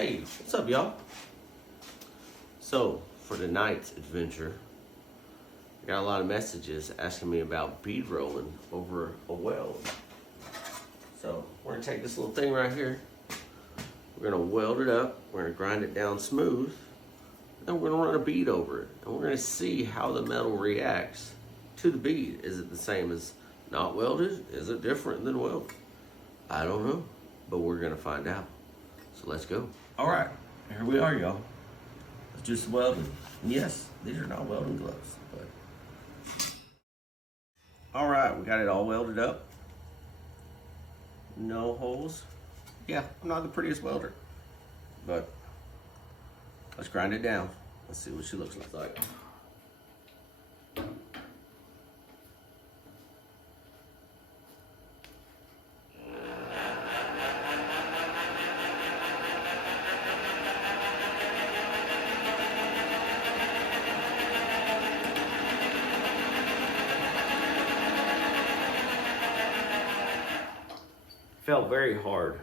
Hey, what's up, y'all? So, for tonight's adventure, I got a lot of messages asking me about bead rolling over a weld. So, we're gonna take this little thing right here, we're gonna weld it up, we're gonna grind it down smooth, then we're gonna run a bead over it, and we're gonna see how the metal reacts to the bead. Is it the same as not welded? Is it different than welded? I don't know, but we're gonna find out. So let's go. All right, here we are, y'all. Let's do some welding. And yes, these are not welding gloves, but. All right, we got it all welded up. No holes. Yeah, I'm not the prettiest welder, but let's grind it down. Let's see what she looks like. Felt very hard,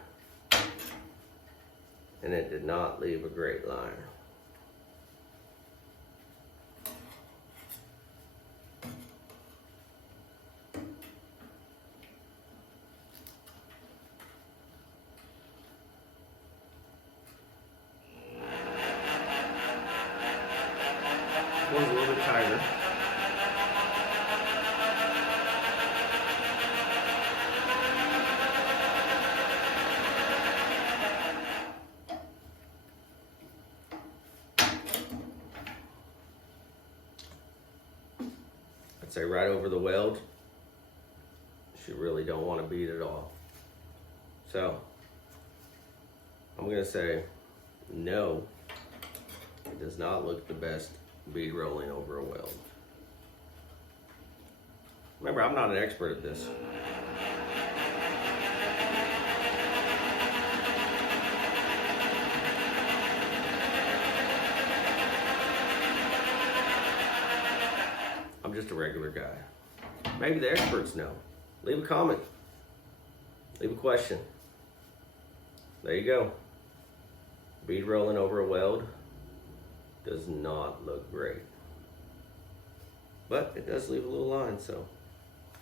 and it did not leave a great line. Was a little bit tighter. I'd say right over the weld, you really don't want to bead it all. So, I'm gonna say no, it does not look the best bead rolling over a weld. Remember, I'm not an expert at this. I'm just a regular guy. Maybe the experts know. Leave a comment. Leave a question. There you go. Bead rolling over a weld does not look great. But it does leave a little line, so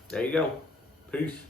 there you go. Peace.